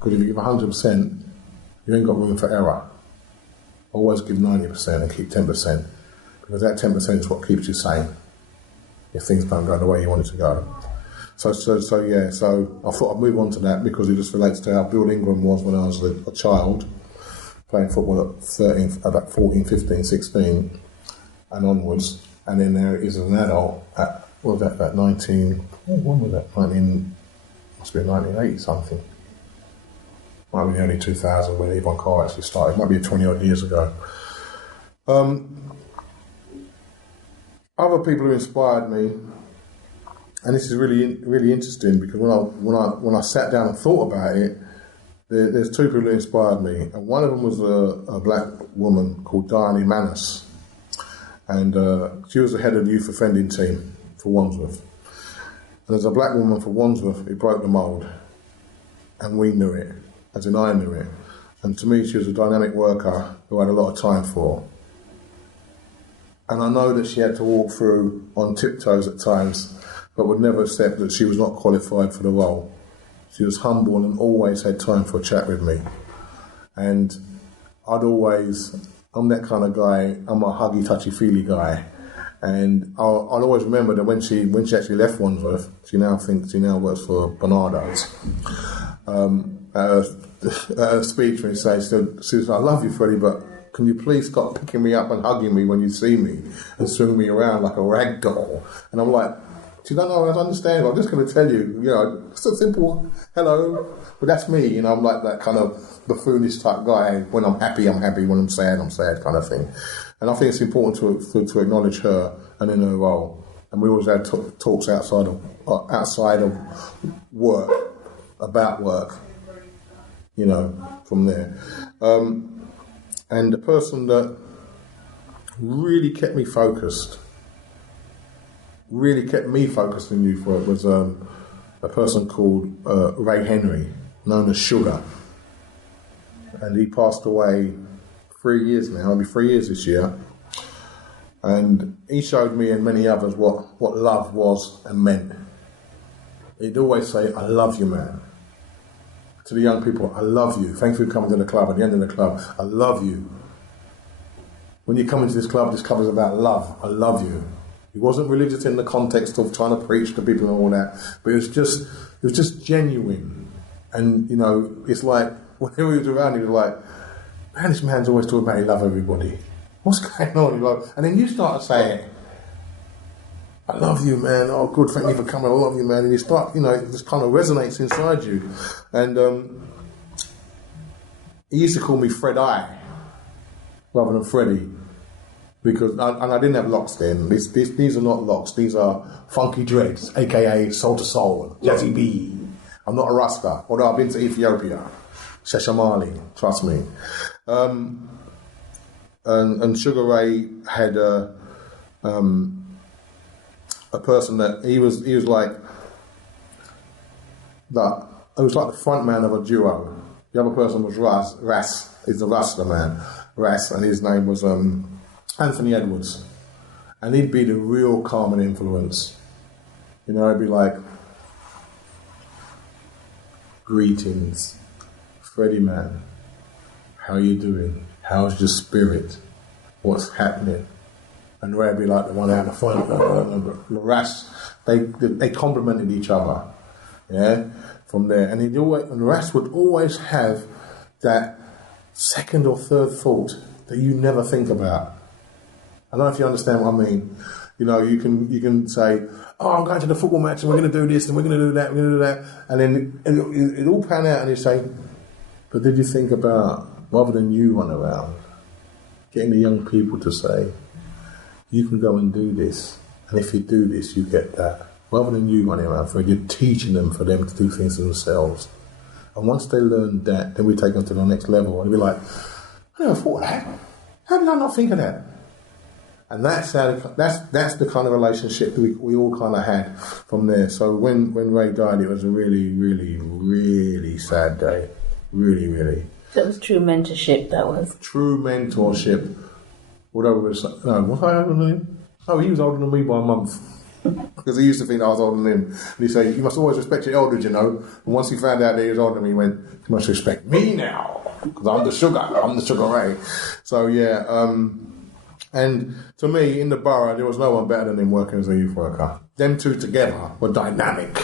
Because if you give 100%, you ain't got room for error. Always give 90% and keep 10%, because that 10% is what keeps you sane if things don't go the way you want it to go. So I thought I'd move on to that because it just relates to how Bill Ingram was when I was a child, playing football at about 14, 15, 16 and onwards, and then there is an adult at, what was that, about 19, when was that, must be 1980 something. Might be the early 2000s when Yvonne Carr actually started, might be 20 odd years ago. Other people who inspired me, and this is really interesting because when I sat down and thought about it, there's two people who inspired me, and one of them was a black woman called Diane Manus, and she was the head of the youth offending team for Wandsworth. And as a black woman for Wandsworth, it broke the mould, and we knew it, as in I knew it. And to me, she was a dynamic worker who I had a lot of time for. And I know that she had to walk through on tiptoes at times, but would never accept that she was not qualified for the role. She was humble and always had time for a chat with me. And I'm that kind of guy, I'm a huggy, touchy-feely guy. And I'll always remember that when she actually left Wandsworth, she now works for Bernardo's. Her speech when she says, I love you, Freddie, but can you please stop picking me up and hugging me when you see me and swinging me around like a rag doll? And I'm like, she don't know, I understand, I'm just going to tell you, just a simple hello, but that's me, I'm like that kind of buffoonish type guy. When I'm happy, I'm happy, when I'm sad kind of thing. And I think it's important to acknowledge her and in her role. And we always had talks outside of work, about work, from there. And the person that really kept me focused in youth work was a person called Ray Henry, known as Sugar. And he passed away 3 years now, it'll be 3 years this year. And he showed me and many others what love was and meant. He'd always say, I love you, man. To the young people, I love you. Thank you for coming to the club. At the end of the club, I love you. When you come into this club is about love. I love you. He wasn't religious in the context of trying to preach to people and all that, but it was just genuine. And it's like when he was around, he was like, man, this man's always talking about he love everybody. What's going on? And then you start saying, I love you, man. Oh, good, thank you for coming. I love you, man. And you start, it just kind of resonates inside you. And he used to call me Freddie rather than Freddie, because I didn't have locks then. These are not locks. These are funky dreads, aka soul to soul, Jazzy B. I'm not a Rasta, although I've been to Ethiopia, Shashamali, trust me. And Sugar Ray had a person that he was like that. It was like the front man of a duo. The other person was Ras. He's the Rasta man, Ras, and his name was Anthony Edwards. And he'd be the real calming influence. He'd be like, greetings, Freddie man. How you doing? How's your spirit? What's happening? And Ray'd be like the one out in the front. The Ras, they complemented each other. Yeah, from there, and Ras would always have that second or third thought that you never think about. I don't know if you understand what I mean. You can say, oh, I'm going to the football match and we're going to do this and we're going to do that, we're going to do that, and then it all pan out and you say, but did you think about, rather than you run around, getting the young people to say, you can go and do this, and if you do this, you get that. Rather than you running around for it, you're teaching them for them to do things themselves. And once they learn that, then we take them to the next level. And we're like, I never thought of that. How did I not think of that? And that's the kind of relationship that we all kind of had from there. So when Ray died, it was a really, really, really sad day. Really, really. So it was true mentorship, that was? True mentorship. Although it was, no, was I older than him? Oh, he was older than me by a month. Because he used to think I was older than him. And he said, you must always respect your elders, you know. And once he found out that he was older than me, he went, you must respect me now. Because I'm the Sugar Ray. So, yeah. And to me, in the borough, there was no one better than him working as a youth worker. Them two together were dynamic.